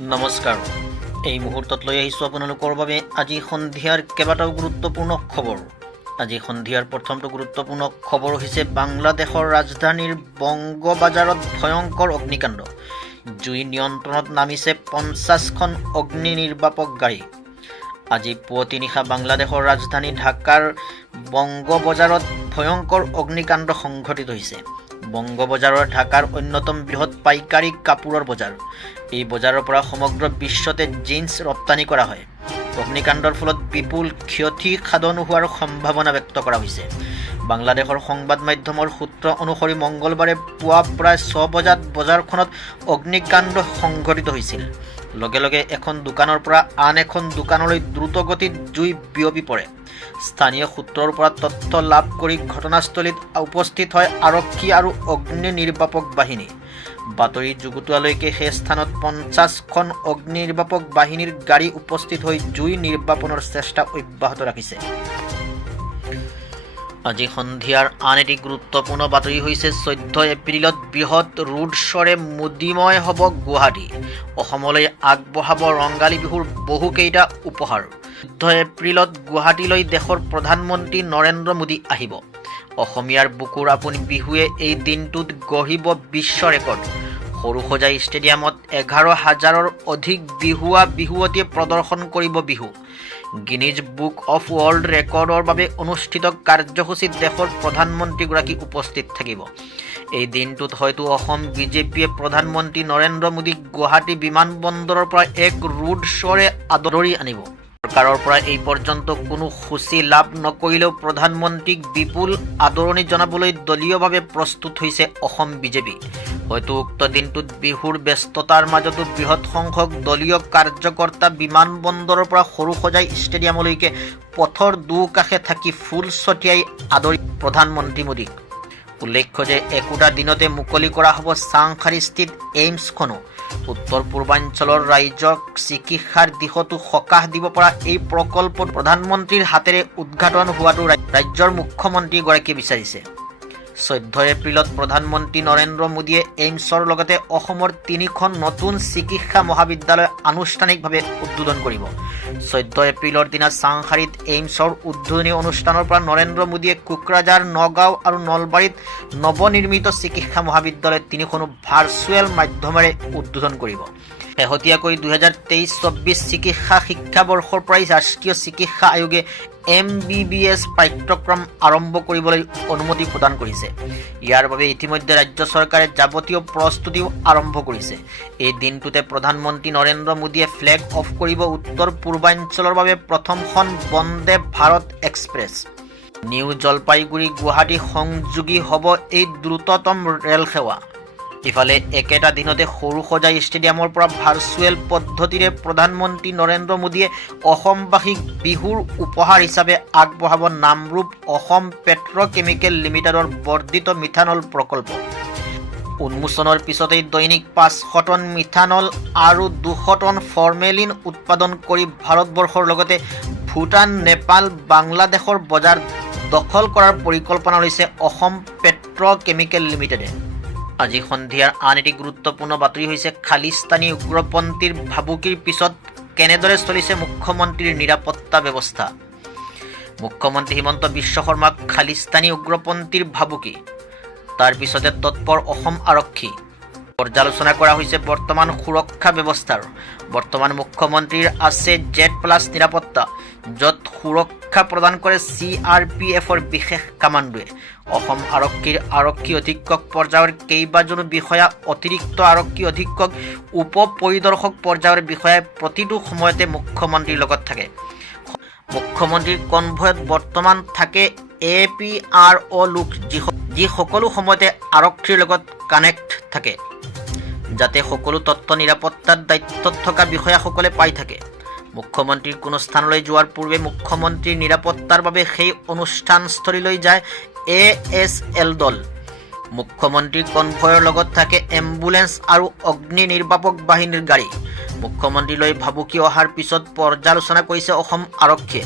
নমস্কাৰ। এই মুহূৰ্তত লৈ আহিছোঁ আপোনালোকৰ বাবে আজি সন্ধিয়াৰ কেইবাটাও গুৰুত্বপূৰ্ণ খবৰ। আজি সন্ধিয়াৰ প্ৰথমটো গুৰুত্বপূৰ্ণ খবৰ হৈছে বাংলাদেশৰ ৰাজধানীৰ বংগবাজাৰত ভয়ংকৰ অগ্নিকাণ্ড। জুই নিয়ন্ত্ৰণত নামিছে 50খন অগ্নি নিৰ্বাপক গাড়ী। আজি পুৱতি নিশা বাংলাদেশৰ ৰাজধানী ঢাকাৰ বংগবজাৰত ভয়ংকৰ অগ্নিকাণ্ড সংঘটিত হৈছে। বংগবজাৰৰ ঢাকাৰ অন্যতম বৃহৎ পাইকাৰী কাপোৰৰ বজাৰ। এই বজাৰৰ পৰা সমগ্ৰ বিশ্বতে জিন্স ৰপ্তানি কৰা হয়। অগ্নিকাণ্ডৰ ফলত বিপুল ক্ষতি সাধন হোৱাৰ সম্ভাৱনা ব্যক্ত কৰা হৈছে। বাংলাদেশৰ সংবাদ মাধ্যমৰ সূত্ৰ অনুসৰি মঙলবাৰে পুৱা প্ৰায় 6 বজাত বজাৰখনত অগ্নিকাণ্ড সংঘটিত হৈছিল। লগে লগে এখন দোকানৰ পৰা আন এখন দোকানলৈ দ্ৰুতগতিত জুই বিয়পি পৰে। স্থানীয় সূত্ৰৰ পৰা তথ্য লাভ কৰি ঘটনাস্থলীত উপস্থিত হয় আৰক্ষী আৰু অগ্নি নিৰ্বাপক বাহিনী। বাতৰি যুগুতোৱালৈকে সেই স্থানত 50খন অগ্নি নিৰ্বাপক বাহিনীৰ গাড়ী উপস্থিত হৈ জুই নিৰ্বাপনৰ চেষ্টা অব্যাহত ৰাখিছে। আজি সন্ধিয়াৰ আন এটি গুৰুত্বপূৰ্ণ বাতৰি হৈছে 14 এপ্ৰিলত বৃহৎ ৰোড শ্ব'ৰে মুদিময় হ'ব গুৱাহাটী। অসমলৈ আগবঢ়াব ৰঙালী বিহুৰ বহুকেইটা উপহাৰ। 14 এপ্ৰিলত গুৱাহাটীলৈ দেশৰ প্ৰধানমন্ত্ৰী নৰেন্দ্ৰ মোদী আহিব। অসমীয়াৰ বুকুৰ আপোন বিহুৱে এই দিনটোত গঢ়িব বিশ্ব ৰেকৰ্ড। সৰুসজাই ষ্টেডিয়ামত 11,000ৰ অধিক বিহুৱতীয়ে প্ৰদৰ্শন কৰিব Bihu. Guinness book of world ৰেকৰ্ডৰ বাবে অনুষ্ঠিত কাৰ্যসূচীত দেশৰ প্ৰধানমন্ত্ৰীগৰাকী উপস্থিত থাকিব। এই দিনটোত হয়তো অসম বিজেপিয়ে প্ৰধানমন্ত্ৰী নৰেন্দ্ৰ মোদীক গুৱাহাটী বিমানবন্দৰৰ পৰা এক ৰোড শ্ব'ৰে আদৰি আনিব। চৰকাৰৰ পৰা এই পৰ্যন্ত কোনো সূচী লাভ নকৰিলেও প্ৰধানমন্ত্ৰীক বিপুল আদৰণি জনাবলৈ দলীয়ভাৱে প্ৰস্তুত হৈছে অসম বিজেপি। হয়তো উক্ত দিনটোত বিহুৰ ব্যস্ততাৰ মাজতো বৃহৎ সংখ্যক দলীয় কাৰ্যকৰ্তা বিমানবন্দৰৰ পৰা সৰুসজাই ষ্টেডিয়ামলৈকে পথৰ দুকাষে থাকি ফুল ছটিয়াই আদৰি প্ৰধানমন্ত্ৰী মোদীক। উল্লেখ্য যে একোটা দিনতে মুকলি কৰা হ'ব চাংখাৰীস্থিত এইমছখনো। উত্তৰ পূৰ্বাঞ্চলৰ ৰাইজক চিকিৎসাৰ দিশতো সকাহ দিব পৰা এই প্ৰকল্প প্ৰধানমন্ত্ৰীৰ হাতেৰে উদ্ঘাটন হোৱাটো ৰাজ্যৰ মুখ্যমন্ত্ৰীগৰাকীয়ে বিচাৰিছে। 14 এপ্ৰিলত প্ৰধানমন্ত্ৰী নৰেন্দ্ৰ মোদীয়ে এইমছৰ লগতে অসমৰ 3খন নতুন চিকিৎসা মহাবিদ্যালয় আনুষ্ঠানিকভাৱে উদ্বোধন কৰিব। 14 এপ্ৰিলৰ দিনা চাংখাৰীত এইমছৰ উদ্বোধনী অনুষ্ঠানৰ পৰা নৰেন্দ্ৰ মোদীয়ে কোকৰাঝাৰ, নগাঁও আৰু নলবাৰীত নৱনিৰ্মিত চিকিৎসা মহাবিদ্যালয় 3খনো ভাৰ্চুৱেল মাধ্যমেৰে উদ্বোধন কৰিব। শেহতীয়াকৈ 2023-24 চিকিৎসা শিক্ষাবৰ্ষৰ পৰাই ৰাষ্ট্ৰীয় চিকিৎসা আয়োগে MBBS পাঠ্যক্ৰম আৰম্ভ কৰিবলৈ অনুমতি প্ৰদান কৰিছে। ইয়াৰ বাবে ইতিমধ্যে ৰাজ্য চৰকাৰে যাৱতীয় প্ৰস্তুতিও আৰম্ভ কৰিছে। এই দিনটোতে প্ৰধানমন্ত্ৰী নৰেন্দ্ৰ মোদীয়ে ফ্লেগ অফ কৰিব উত্তৰ পূৰ্বাঞ্চলৰ বাবে প্ৰথমখন বন্দে ভাৰত এক্সপ্ৰেছ। নিউ জলপাইগুৰি গুৱাহাটী সংযোগী হ'ব এই দ্ৰুততম ৰেল সেৱা। ইফালে একেটা দিনতে সৰুসজাই ষ্টেডিয়ামৰ পৰা ভাৰ্চুৱেল পদ্ধতিৰে প্ৰধানমন্ত্ৰী নৰেন্দ্ৰ মোদীয়ে অসমবাসীক বিহুৰ উপহাৰ হিচাপে আগবঢ়াব নামৰূপ অসম পেট্ৰকেমিকেল লিমিটেডৰ বৰ্ধিত মিথানল প্ৰকল্প। উন্মোচনৰ পিছতেই দৈনিক 500 টন মিথানল আৰু 200 টন ফৰ্মেলিন উৎপাদন কৰি ভাৰতবৰ্ষৰ লগতে ভূটান, নেপাল, বাংলাদেশৰ বজাৰ দখল কৰাৰ পৰিকল্পনা লৈছে অসম পেট্ৰকেমিকেল লিমিটেডে। আজি সন্ধিয়াৰ আন এটি গুৰুত্বপূৰ্ণ বাতৰি হৈছে খালিস্তানী উগ্ৰপন্থীৰ ভাবুকিৰ পিছত কেনেদৰে চলিছে মুখ্যমন্ত্ৰীৰ নিৰাপত্তা ব্যৱস্থা। মুখ্যমন্ত্ৰী হিমন্ত বিশ্ব শৰ্মাক খালিস্তানী উগ্ৰপন্থীৰ ভাবুকি, তাৰ পিছতে তৎপৰ অসম আৰক্ষী। পৰ্যালোচনা কৰা হৈছে বৰ্তমান সুৰক্ষা ব্যৱস্থাৰ। বৰ্তমান মুখ্যমন্ত্ৰীৰ আছে Z+ নিৰাপত্তা, য'ত সুৰক্ষা প্ৰদান কৰে CRPFৰ বিশেষ কামাণ্ডোৱে। অসম আৰক্ষীৰ আৰক্ষী অধীক্ষক পৰ্যায়ৰ কেইবাজনো বিষয়া, অতিৰিক্ত আৰক্ষী অধীক্ষক, উপ পৰিদৰ্শক পৰ্যায়ৰ বিষয়াই প্ৰতিটো সময়তে মুখ্যমন্ত্ৰীৰ লগত থাকে। মুখ্যমন্ত্ৰীৰ কনভয়ত বৰ্তমান থাকে APRO লোক, যি সকলো সময়তে আৰক্ষীৰ লগত কানেক্ট থাকে, যাতে সকলো তথ্য নিৰাপত্তাৰ দায়িত্বত থকা বিষয়াসকলে পাই থাকে। মুখ্যমন্ত্ৰীৰ কোনো স্থানলৈ যোৱাৰ পূৰ্বে মুখ্যমন্ত্ৰীৰ নিৰাপত্তাৰ বাবে সেই অনুষ্ঠানস্থলীলৈ যায় ASL দল। মুখ্যমন্ত্ৰীৰ কনভয়ৰ লগত থাকে এম্বুলেন্স আৰু অগ্নি নিৰ্বাপক বাহিনীৰ গাড়ী। মুখ্যমন্ত্ৰীলৈ ভাবুকি অহাৰ পিছত পৰ্যালোচনা কৰিছে অসম আৰক্ষীয়ে।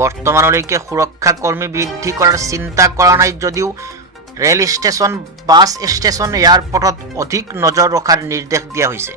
বৰ্তমানলৈকে সুৰক্ষা কৰ্মী বৃদ্ধি কৰাৰ চিন্তা কৰা নাই যদিও ৰেল ষ্টেচন, বাছ ষ্টেচন, এয়াৰপৰ্টত অধিক নজৰ ৰখাৰ নিৰ্দেশ দিয়া হৈছে।